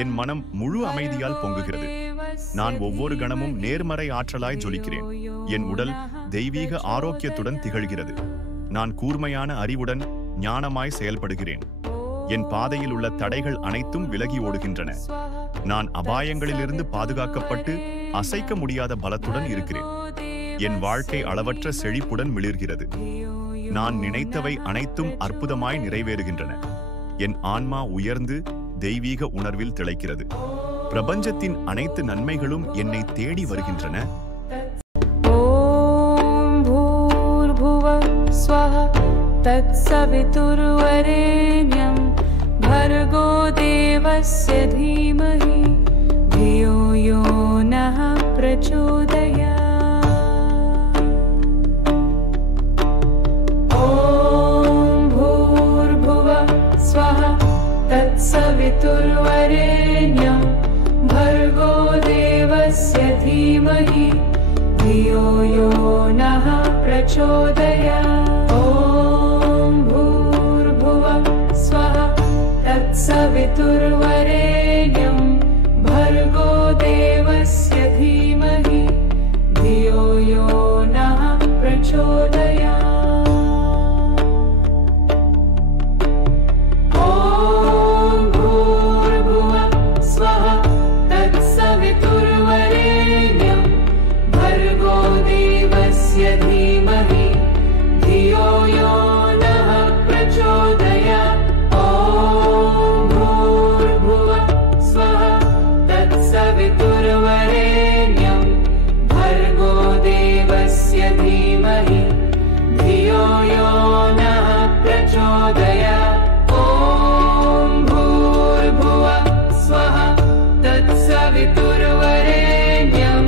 என் மனம் முழு அமைதியால் பொங்குகிறது. நான் ஒவ்வொரு கணமும் நேர்மறை ஆற்றலாய் ஜொலிக்கிறேன். என் உடல் தெய்வீக ஆரோக்கியத்துடன் திகழ்கிறது. நான் கூர்மையான அறிவுடன் ஞானமாய் செயல்படுகிறேன். என் பாதையில் உள்ள தடைகள் அனைத்தும் விலகி ஓடுகின்றன. நான் அபாயங்களிலிருந்து பாதுகாக்கப்பட்டு அசைக்க முடியாத பலத்துடன் இருக்கிறேன். என் வாழ்க்கை அளவற்ற செழிப்புடன் மிளிர்கிறது. நான் நினைத்தவை அனைத்தும் அற்புதமாய் நிறைவேறுகின்றன. என் ஆன்மா உயர்ந்து தெய்வீக உணர்வில் திளைக்கிறது. பிரபஞ்சத்தின் அனைத்து நன்மைகளும் என்னை தேடி வருகின்றன. ஓம் பூர்புவः ஸ்வः தத்சவிதுர்வரேண்யம் भर्गो देवस्य धीमहि धियो यो नः प्रचोदयात्। ॐ भूर्भुवः स्वः तत्सवितुर्वरेण्यं भर्गो देवस्य धीमहि धियो यो नः प्रचोदयात्। ॐ भूर्भुवः स्वः तत्सवितुर्वरेण्यं भर्गो देवस्य धीमहि धियो यो नः प्रचोदयात्। ॐ भूर्भुवः स्वः तत्सवितुर्वरेण्यं भर्गो देवस्य धीमहि धियो यो नः प्रचोदयात्। वितुर्वरेण्यं भर्गो देवस्य धीमहि धियो यो नः प्रचोदयात्। ॐ भूर्भुवः स्वः तत्सवितुर्वरेण्यं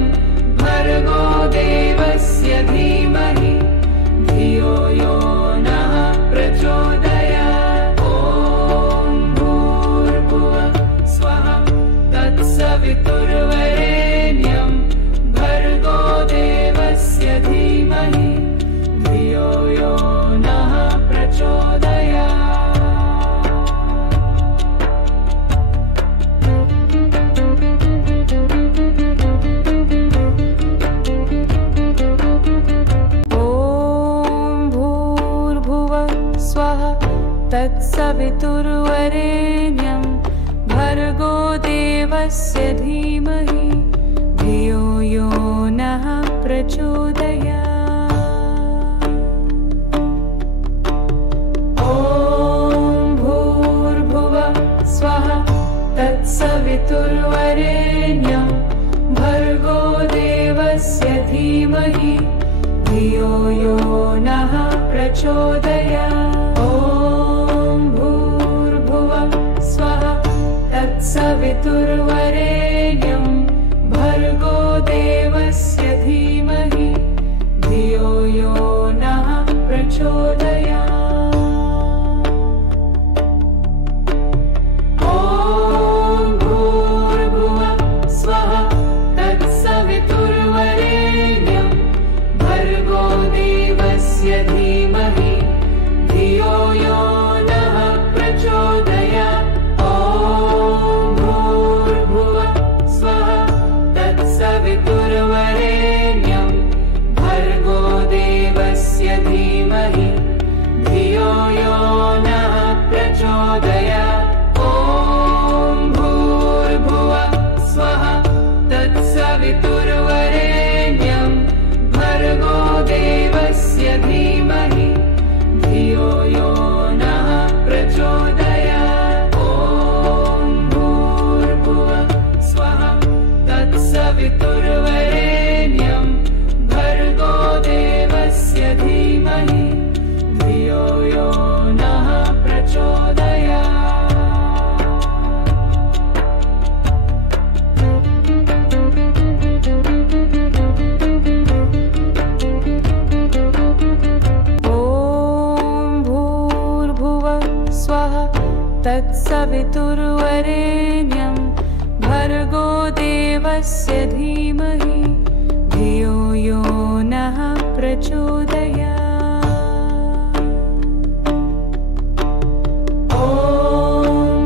भर्गो देवस्य धीमहि धियो यो नः प्रचोदयात्। ॐ भूर्भुवः स्वः तत्सवितुर्वरेण्यं भर्गो देवस्य धीमहि धियो यो नः प्रचोदयात्। ॐ भूर्भुवः स्वः तत्सवितुर्वरेण्यं भर्गो देवस्य धीमहि धियो यो नः प्रचोदयात्। ॐ भूर्भुवः स्वः तत्सवितुर्वरेण्यं भर्गो देवस्य धीमहि धियो यो नः प्रचोदयात्। ॐ भूर्भुवः स्वः तत्सवितुर्वरेण्यं भर्गो देवस्य धीमहि धियो यो नः प्रचोदयात्। ॐ भूर्भुवः स्वः तत्सवितुर्वरेण्यं भर्गो देवस्य धीमहि धियो यो नः प्रचोदयात्। वितुर्वरेण्यं भर्गो देवस्य धीमहि धियो यो नः प्रचोदयात्। ॐ भूर्भुवः स्वः तत्सवितुर्वरेण्यं भर्गो देवस्य धीमहि धियो यो नः प्रचोदयात्। ॐ भूर्भुवः स्वः तत्सवितुर्वरेण्यं भर्गो देवस्य धीमहि धियो यो नः प्रचोदयात्। ॐ भूर्भुवः स्वः तत्सवितुर्वरेण्यं भर्गो देवस्य धीमहि धियो यो नः प्रचोदयात्। ॐ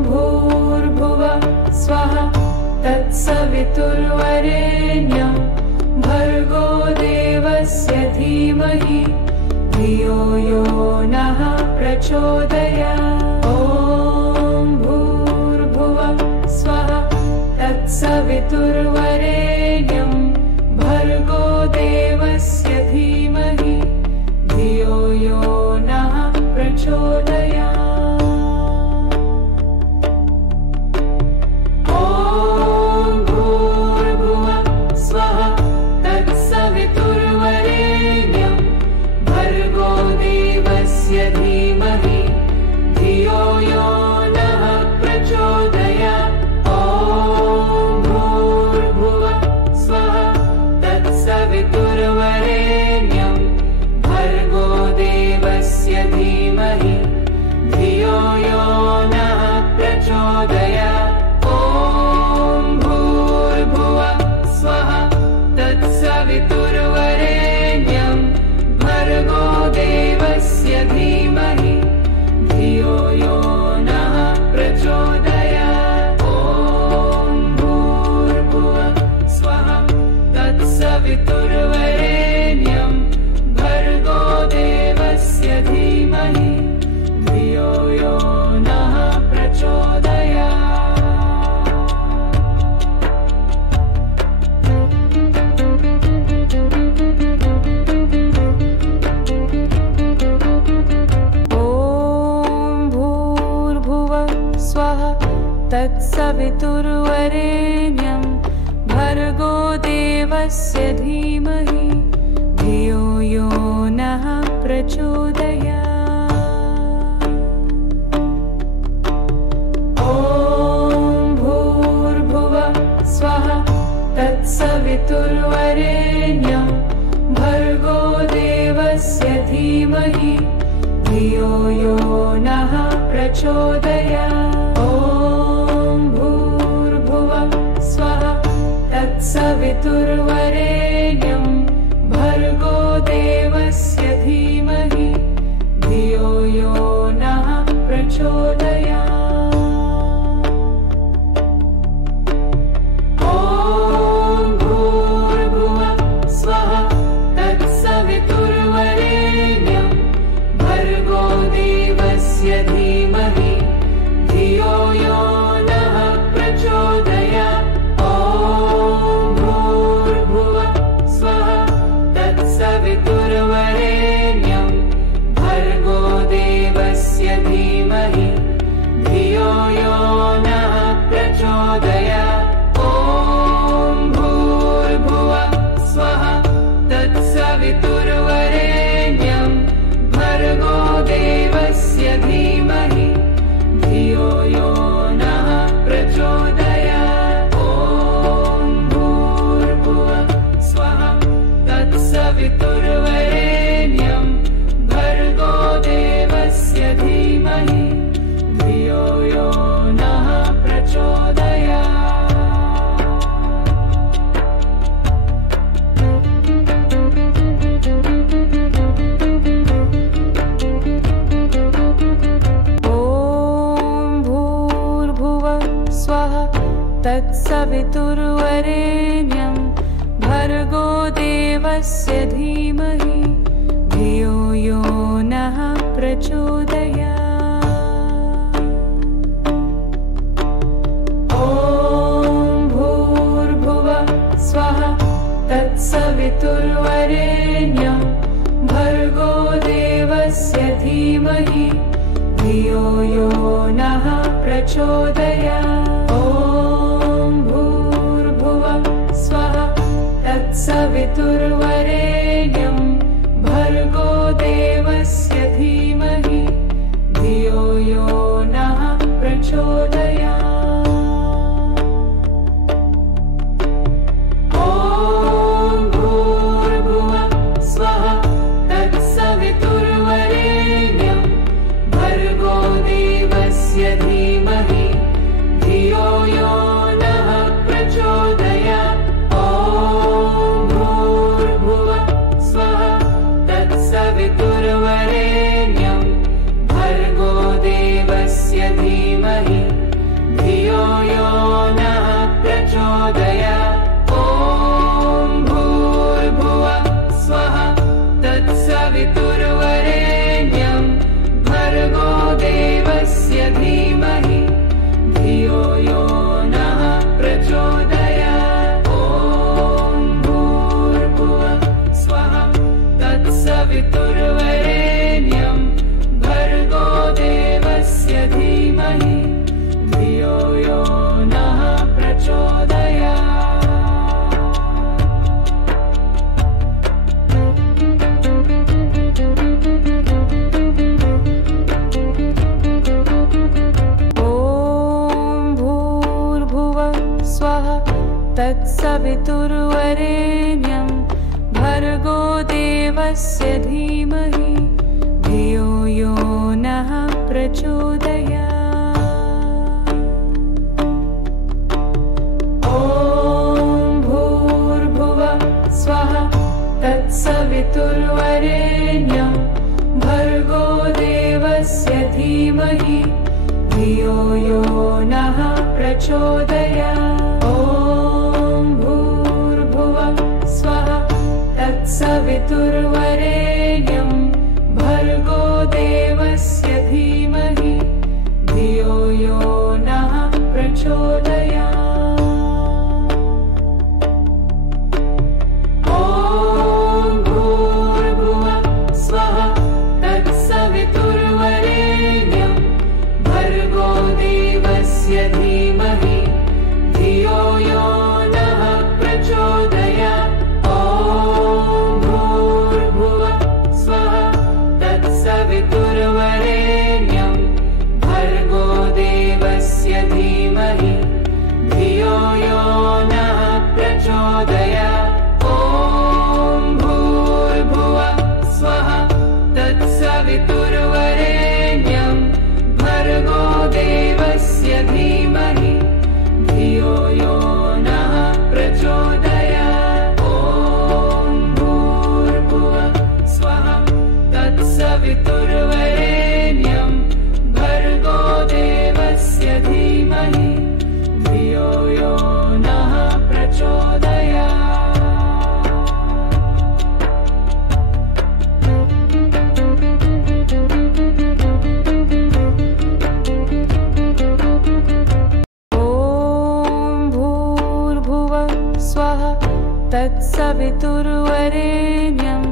भूर्भुवः स्वः तत्सवितुर्वरेण्यं भर्गो देवस्य धीमहि धियो यो नः प्रचोदयात्। ॐ भूर्भुवः स्वः तत्सवितुर्वरेण्यं भर्गो देवस्य धीमहि धियो यो नः प्रचोदयात्। धीमहि धियो यो नः प्रचोदयात्। ॐ भूर्भुवः स्वः तत्सवितुर्वरेण्यं भर्गो देवस्य धीमहि धियो यो नः प्रचोदयात्। ॐ भूर्भुवः स्वः तत्सवितुर्वरेण्यं भर्गो देवस्य धीमहि धियो यो नः प्रचोदयात्। ॐ भूर्भुवः स्वः तत्सवितुर्वरेण्यं भर्गो देवस्य धीमहि धियो यो नः प्रचोदयात्। तत्सवितुर्वरेण्यं भर्गो देवस्य धीमहि धियो यो नः प्रचोदयात्। ॐ भूर्भुवः स्वः तत्सवितुर्वरेण्यं भर्गो देवस्य धीमहि धियो यो नः प्रचोदयात्। तत्सवितुर्वरेण्यं भर्गो देवस्य धीमहि धियो यो नः प्रचोदयात्। ॐ भूर्भुवः स्वः तत्सवितुर्वरेण्यं भर्गो देवस्य धीमहि धियो यो नः प्रचोदयात्। तत्सवितुर्वरेण्यं भर्गो देवस्य धीमहि धियो यो नः प्रचोदयात्। ॐ भूर्भुवः स्वः तत्सवितुर्वरेण्यं भर्गो देवस्य धीमहि धियो यो नः प्रचोदयात्। ॐ भूर्भुवः स्वः तत्सवितुर्वरेण्यं भर्गो देवस्य धीमहि धियो यो नः प्रचोदयात्। ॐ भूर्भुवः स्वः तत्सवितुर्वरेण्यं भर्गो देवस्य धीमहि धियो यो नः प्रचोदयात्। ॐ भूर्भुवः स्वः तत्सवितुर्वरेण्यं भर्गो देवस्य धीमहि धियो यो नः प्रचोदयात्। ॐ भूर्भुवः स्वः तत्सवितुर्वरेण्यं भर्गो देवस्य धीमहि धियो यो नः प्रचोदयात्। ॐ भूर्भुवः स्वः तत्सवितुर्वरेण्यं भर्गो देवस्य धीमहि तत्सवितुर्वरेण्यं भर्गो देवस्य धीमहि धियो यो नः प्रचोदयात्। ॐ भूर्भुवः स्वः तत्सवितुर्वरेण्यं भर्गो देवस्य धीमहि धियो यो नः प्रचोदयात्। ॐ भूर्भुवः स्वः तत्सवितुर्वरेण्यं भर्गो देवस्य धीमहि धियो यो नः प्रचोदयात्। ॐ भूर्भुवः स्वः तत्सवितुर्वरेण्यं भर्गो देवस्य धीमहि धियो यो नः प्रचोदयात्। ॐ भूर्भुवः स्वः तत्सवितुर्वरेण्यं भर्गो देवस्य धीमहि धियो यो नः प्रचोदयात्। ॐ भूर्भुवः स्वः तत्सवितुर्वरेण्यं भर्गो देवस्य धीमहि धियो यो नः प्रचोदयात्। ॐ भूर्भुवः स्वः तत्सवितुर्वरेण्यं भर्गो देवस्य धीमहि धियो यो नः प्रचोदयात्। ॐ भूर्भुवः स्वः तत्सवितुर्वरेण्यं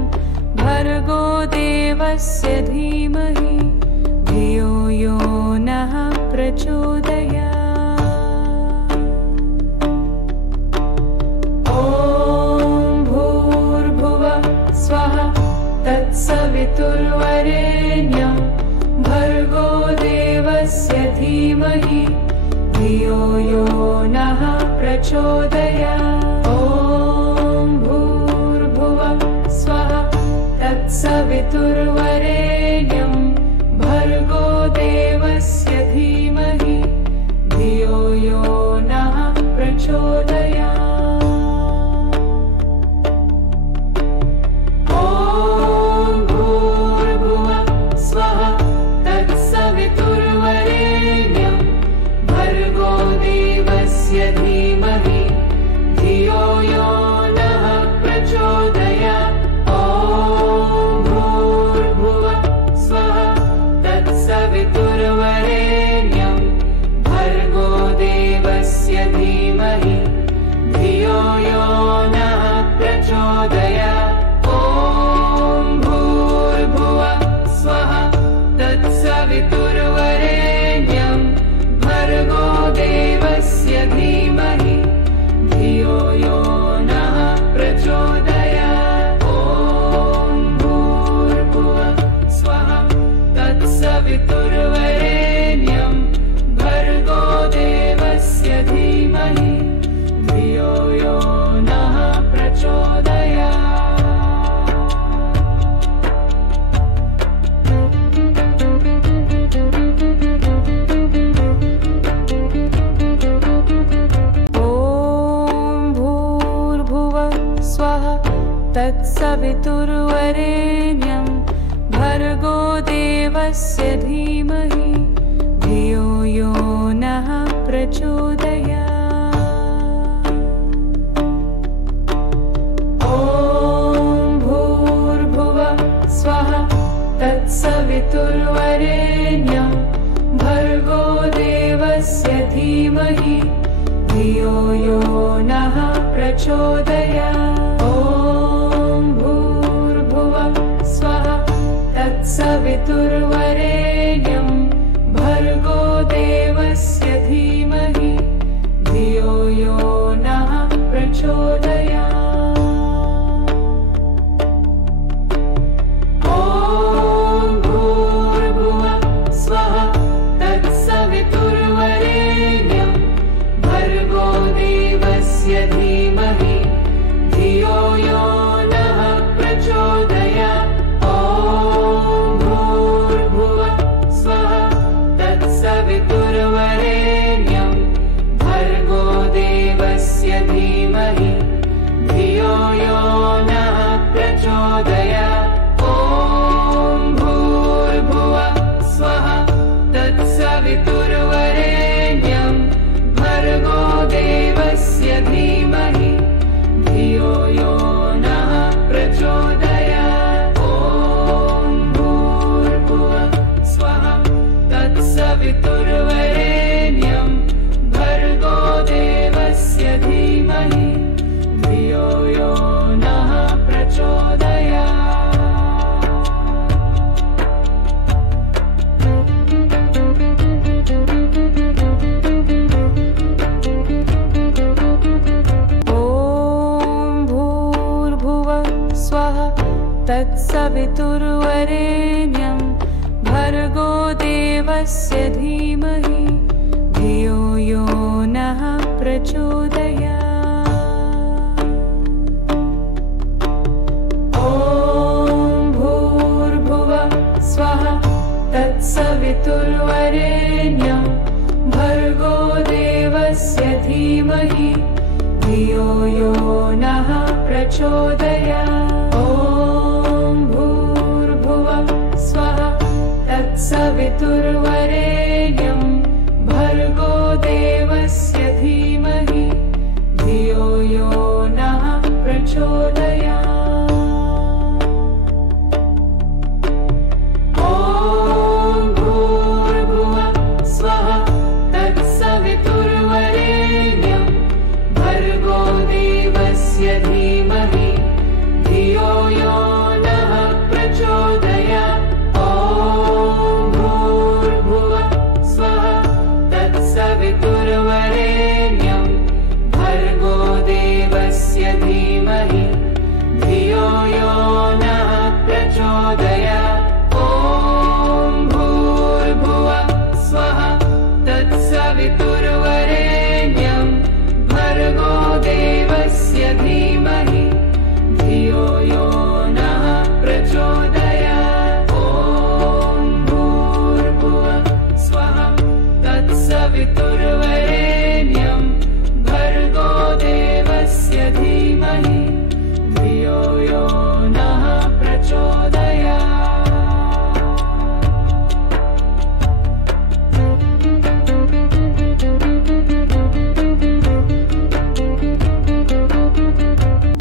भर्गो देवस्य धीमहि धियो यो नः प्रचोदयात्। ॐ भूर्भुवः स्वः तत्सवितुर्वरेण्यं भर्गो देवस्य धीमहि धियो यो नः प्रचोदयात्। ॐ भूर्भुवः स्वः तत्सवितुर्वरेण्यं भर्गो देवस्य धीमहि धियो यो नः प्रचोदयात्। ॐ भूर्भुवः स्वः तत्सवितुर्वरेण्यं भर्गो देवस्य धीमहि धियो यो नः प्रचोदयात्। ॐ भूर्भुवः स्वः तत्सवितुर्वरेण्यं भर्गो देवस्य धीमहि धियो यो नः प्रचोदयात्। ॐ भूर्भुवः स्वः तत्सवितुर्वरेण्यं भर्गो देवस्य धीमहि धियो यो नः प्रचोदयात्। ॐ भूर्भुवः स्वः तत्सवितुर्वरेण्यं भर्गो देवस्य धीमहि धियो यो नः प्रचोदयात्। ॐ भूर्भुवः स्वः तत्सवितुर्वरेण्यं भर्गो देवस्य धीमहि धियो यो नः प्रचोदयात्। ॐ भूर्भुवः स्वः तत्सवितुर्वरेण्यं भर्गो देवस्य धीमहि धियो यो नः प्रचोदयात्। ॐ भूर्भुवः स्वः तत्सवितुर्वरेण्यं भर्गो देवस्य धीमहि धियो यो नः प्रचोदयात्। ॐ भूर्भुवः स्वः तत्सवितुर्वरेण्यं भर्गो देवस्य तत्सवितुर्वरेण्यं भर्गो देवस्य धीमहि धियो यो नः प्रचोदयात्। ॐ भूर्भुवः स्वः तत्सवितुर्वरेण्यं भर्गो देवस्य धीमहि धियो यो नः प्रचोदयात्। ॐ भूर्भुवः स्वः तत्सवितुर्वरेण्यं भर्गो देवस्य धीमहि धियो यो नः प्रचोदयात्। ॐ भूर्भुवः स्वः तत्सवितुर्वरेण्यं भर्गो देवस्य धीमहि धियो यो नः प्रचोदयात्। ॐ भूर्भुवः स्वः तत्सवितुर्वरेण्यं भर्गो देवस्य धीमहि धियो यो नः प्रचोदयात्। ॐ भूर्भुवः स्वः तत्सवितुर्वरेण्यं भर्गो देवस्य धीमहि धियो यो नः प्रचोदयात्। ॐ भूर्भुवः स्वः तत्सवितुर्वरेण्यं भर्गो देवस्य धीमहि धियो यो नः प्रचोदयात्।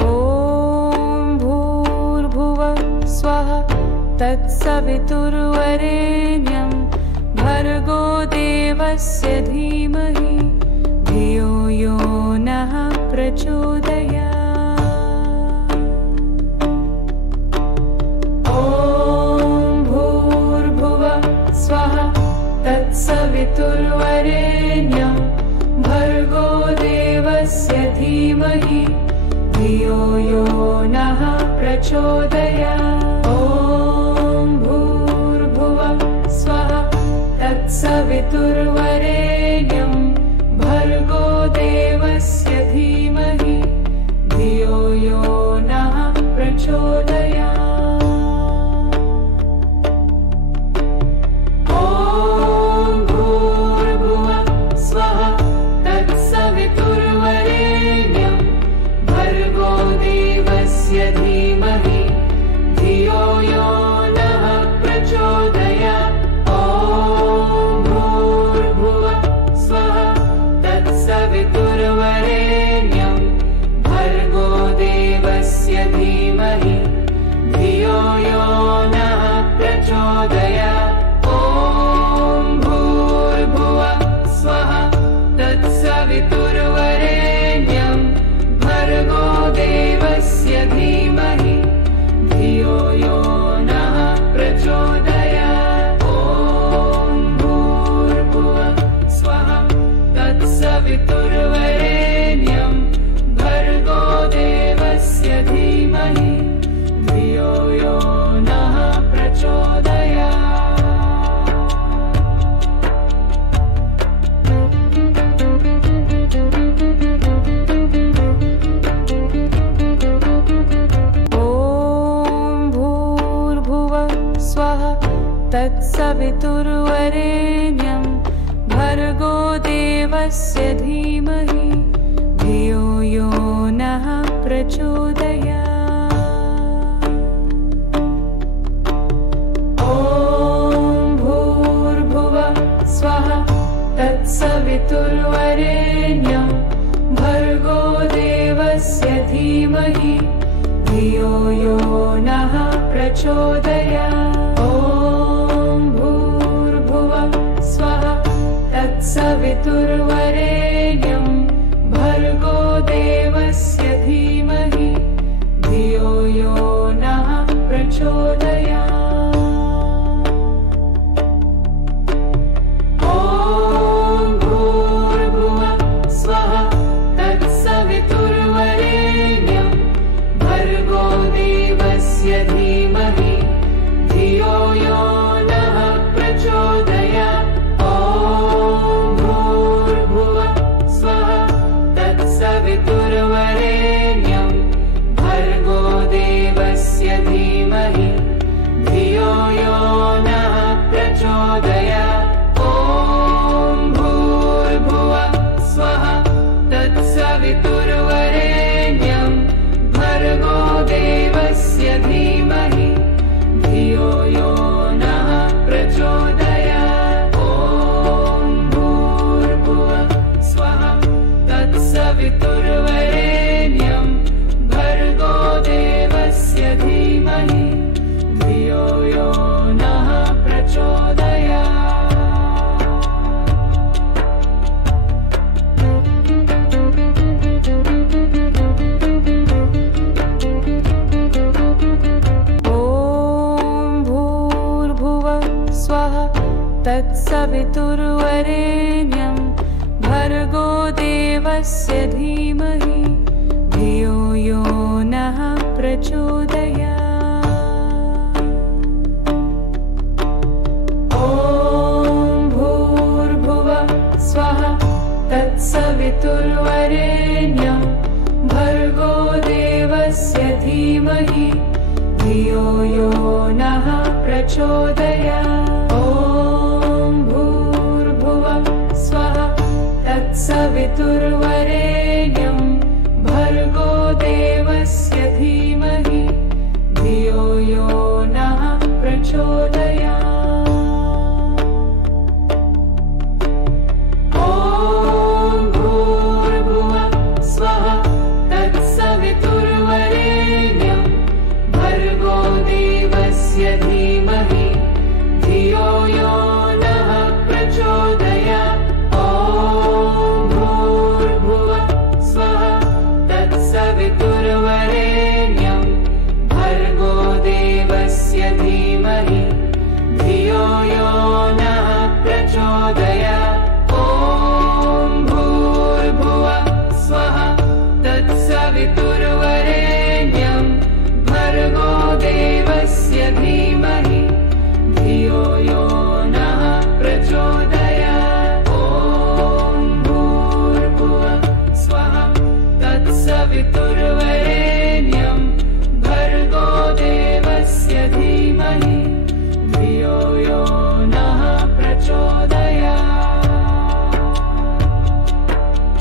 ॐ भूर्भुवः स्वः तत्सवितुर्वरेण्यं भर्गो देवस्य धीमहि धियो यो नः प्रचोदयात्। ॐ भूर्भुवः स्वः तत्सवितुर्वरेण्यं भर्गो देवस्य धीमहि धियो यो नः प्रचोदयात्। ॐ भूर्भुवः स्वः तत्सवितुर्वरेण्यं भर्गो देवस्य धीमहि धियो यो नः प्रचोदयात्। ॐ भूर्भुवः स्वः तत्सवितुर्वरेण्यं भर्गो देवस्य धीमहि धियो यो नः प्रचोदयात्। ॐ भूर्भुवः स्वः तत्सवितुर्वरेण्यं भर्गो देवस्य धीमहि धियो यो नः प्रचोदयात्। ॐ भूर्भुवः स्वः तत्सवितुर्वरेण्यं भर्गो देवस्य धीमहि धियो यो नः प्रचोदयात्। ॐ भूर्भुवः स्वः तत्सवितुर्वरेण्यं भर्गो देवस्य धीमहि धियो यो नः प्रचोदयात्। ॐ भूर्भुवः स्वः तत्सवितुर्वरेण्यं भर्गो देवस्य धीमहि धियो यो नः प्रचोदयात्। ॐ भूर्भुवः स्वः तत्सवितुर्वरेण्यं भर्गो देवस्य धीमहि धियो यो नः प्रचोदयात्। ॐ भूर्भुवः स्वः तत्सवितुर्वरेण्यं भर्गो देवस्य धीमहि धियो यो नः प्रचोदयात्। ॐ भूर्भुवः स्वः तत्सवितुर्वरेण्यं भर्गो देवस्य धीमहि तत्सवितुर्वरेण्यं भर्गो देवस्य धीमहि धियो यो नः प्रचोदयात्। ॐ भूर्भुवः स्वः तत्सवितुर्वरेण्यं भर्गो देवस्य धीमहि धियो यो नः प्रचोदयात्। ॐ भूर्भुवः स्वः तत्सवितुर्वरेण्यं भर्गो देवस्य धीमहि धियो यो नः प्रचोदयात्। ॐ भूर्भुवः स्वः तत्सवितुर्वरेण्यं भर्गो देवस्य धीमहि धियो यो नः प्रचोदयात्। ॐ भूर्भुवः स्वः तत्सवितुर्वरेण्यं भर्गो देवस्य धीमहि धियो यो नः प्रचोदयात्। ॐ भूर्भुवः स्वः तत्सवितुर्वरेण्यं भर्गो देवस्य धीमहि धियो यो नः प्रचोदयात्। ॐ भूर्भुवः स्वः तत्सवितुर्वरेण्यं भर्गो देवस्य धीमहि धियो यो नः प्रचोदयात्। ॐ भूर्भुवः स्वः तत्सवितुर्वरेण्यं भर्गो देवस्य धीमहि धियो यो नः प्रचोदयात्। ॐ भूर्भुवः स्वः तत्सवितुर्वरेण्यं भर्गो देवस्य धीमहि धियो यो नः प्रचोदयात्। ॐ भूर्भुवः स्वः तत्सवितुर्वरेण्यं भर्गो देवस्य धीमहि धियो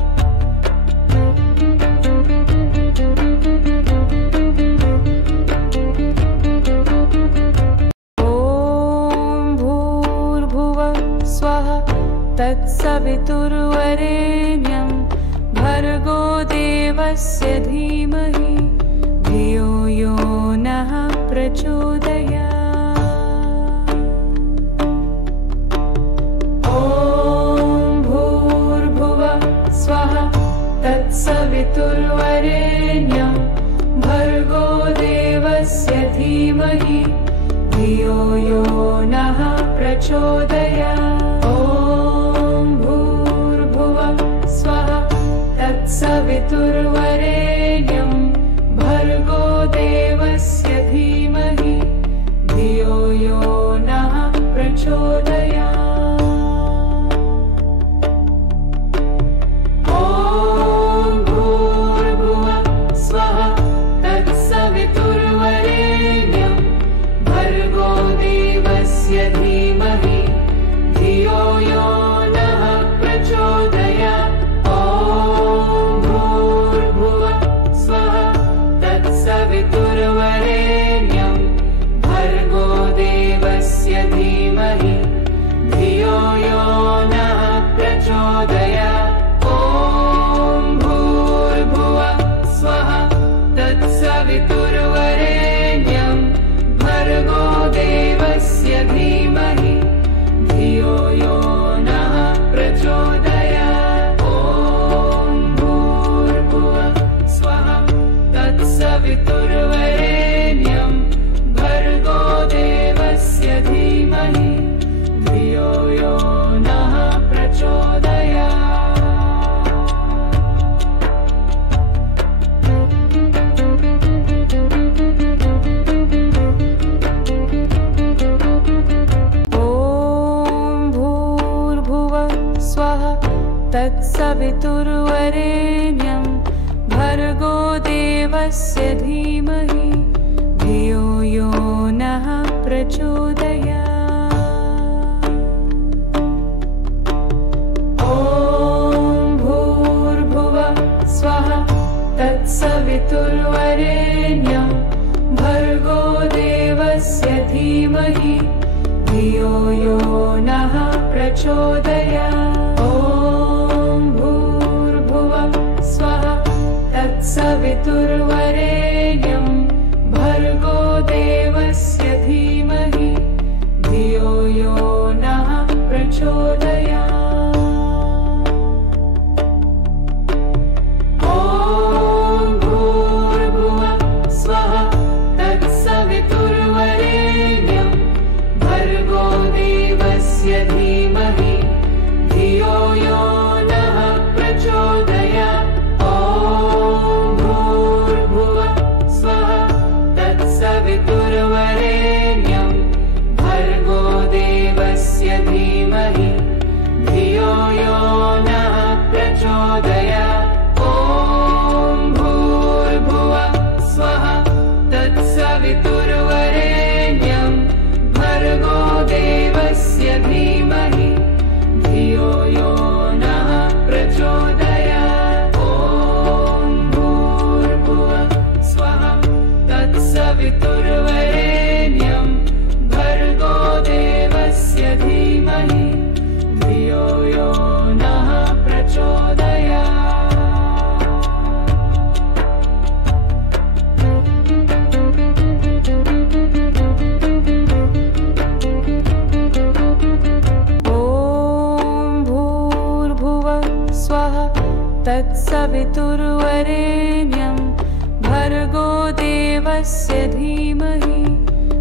यो नः प्रचोदयात्। ॐ भूर्भुवः स्वः तत्सवितुर्वरेण्यं भर्गो देवस्य धीमहि धियो यो नः प्रचोदयात्। ॐ भूर्भुवः स्वः तत्सवितुर्वरेण्यं भर्गो देवस्य धीमहि धियो यो नः प्रचोदयात्। ॐ भूर्भुवः स्वः तत्सवितुर्वरेण्यं भर्गो देवस्य धीमहि धियो यो नः प्रचोदयात्। ॐ भूर्भुवः स्वः तत्सवितुर्वरेण्यं भर्गो देवस्य धीमहि धियो यो नः प्रचोदयात्। ॐ भूर्भुवः स्वः तत्सवितुर्वरेण्यं भर्गो देवस्य धीमहि धियो यो नः प्रचोदयात्। ॐ भूर्भुवः स्वः तत्सवितुर्वरेण्यं भर्गो देवस्य धीमहि धियो यो नः प्रचोदयात्। ॐ भूर्भुवः स्वः तत्सवितुर्वरेण्यं भर्गो देवस्य धीमहि धियो यो नः प्रचोदयात्। तत्सवितुर्वरेण्यं देवस्य धीमहि धियो यो नः प्रचोदयात्। ॐ भूर्भुवः स्वः तत्सवितुर्वरेण्यं भर्गो देवस्य धीमहि धियो यो नः प्रचोदयात्। ॐ भूर्भुवः स्वः तत्सवितुर्वरेण्यं भर्गो देवस्य धीमहि धियो यो नः प्रचोदयात्। ॐ भूर्भुवः स्वः तत्सवितुर्वरेण्यं भर्गो देवस्य धीमहि धियो यो नः प्रचोदयात्। ॐ भूर्भुवः स्वः तत्सवितुर्वरेण्यं भर्गो देवस्य धीमहि धियो यो नः प्रचोदयात्। ॐ भूर्भुवः स्वः तत्सवितुर्वरेण्यं भर्गो देवस्य धीमहि धियो यो नः प्रचोदयात्। ॐ भूर्भुवः स्वः तत्सवितुर्वरेण्यं भर्गो देवस्य धीमहि धियो यो नः प्रचोदयात्। ॐ भूर्भुवः स्वः तत्सवितुर्वरेण्यं भर्गो देवस्य धीमहि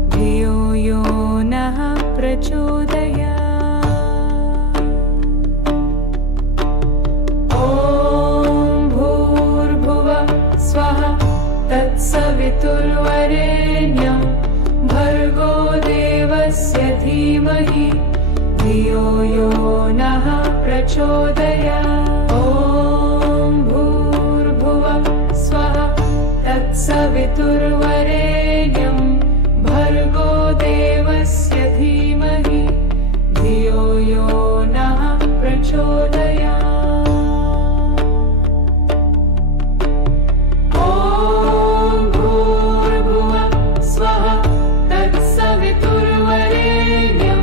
धियो यो नः प्रचोदयात्। ॐ भूर्भुवः स्वः तत्सवितुर्वरेण्यं भर्गो देवस्य धीमहि धियो यो नः प्रचोदयात्। ॐ भूर्भुवः स्वः तत्सवितुर्वरेण्यं भर्गो देवस्य धीमहि धियो यो नः प्रचोदयात्। ॐ भूर्भुवः स्वः तत्सवितुर्वरेण्यं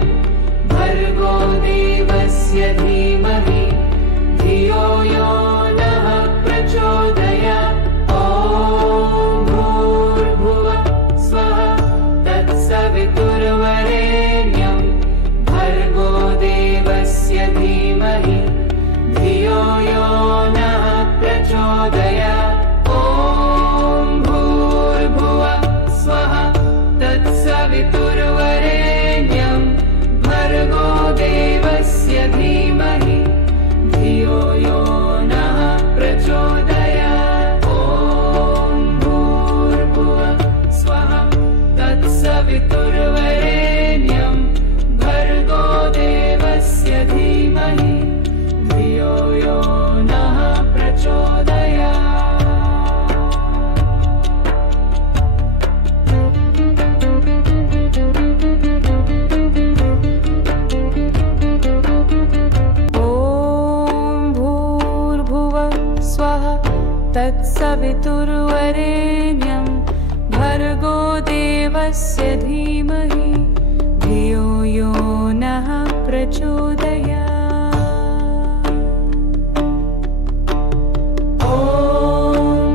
भर्गो देवस्य धीमहि धियो यो नः प्रचोदयात्। ॐ भूर्भुवः स्वः तत्सवितुर्वरेण्यं भर्गो देवस्य धीमहि धियो यो नः प्रचोदयात्। ॐ भूर्भुवः स्वः तत्सवितुर्वरेण्यं भर्गो देवस्य धीमहि धियो यो नः प्रचोदयात्। ॐ भूर्भुवः स्वः तत्सवितुर्वरेण्यं भर्गो देवस्य धीमहि धियो यो नः प्रचोदयात्। ॐ भूर्भुवः स्वः तत्सवितुर्वरेण्यं भर्गो देवस्य धीमहि धियो यो नः प्रचोदयात्। ॐ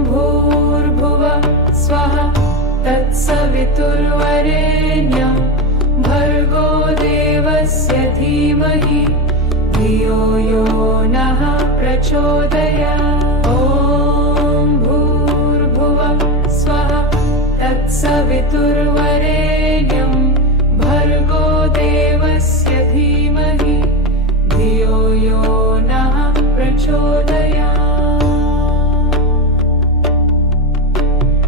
भूर्भुवः स्वः तत्सवितुर्वरेण्यं भर्गो देवस्य धीमहि धियो यो नः प्रचोदयात्। ॐ भूर्भुवः स्वः तत्सवितुर्वरेण्यं